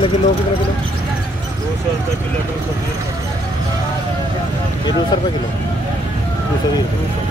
कितने किलो 200 रुपये किलो 220। ये 200 रुपये किलो 220।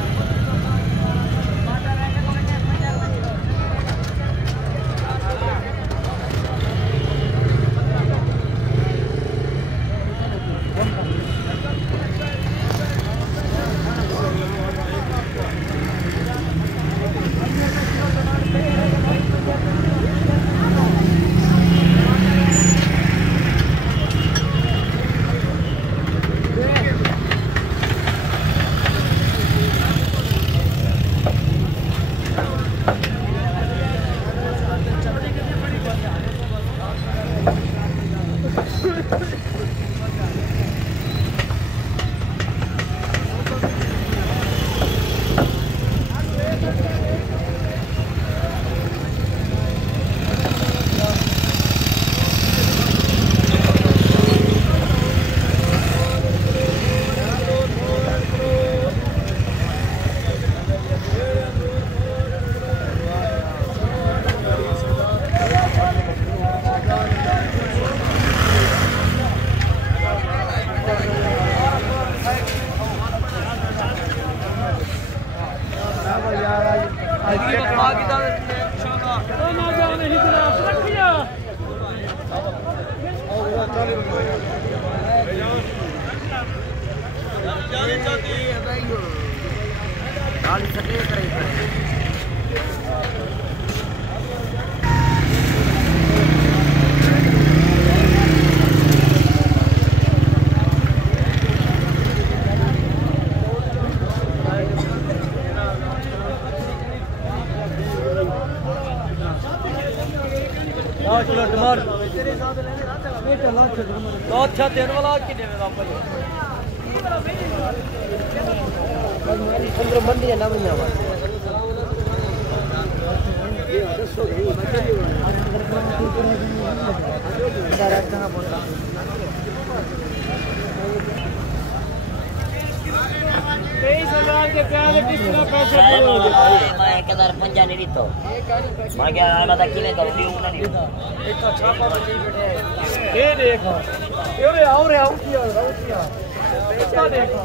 अच्छा तेन वाला कितने में आप पंद्रह मंडी है ना भैया के प्यारे कितना पैसा मैं कदर पंजा नहीं तो मैं क्या बता किने कर दियो ना नहीं एक तो छापा बंदी बैठे ये देखो ये आओ रे आओ किया पैसा देखो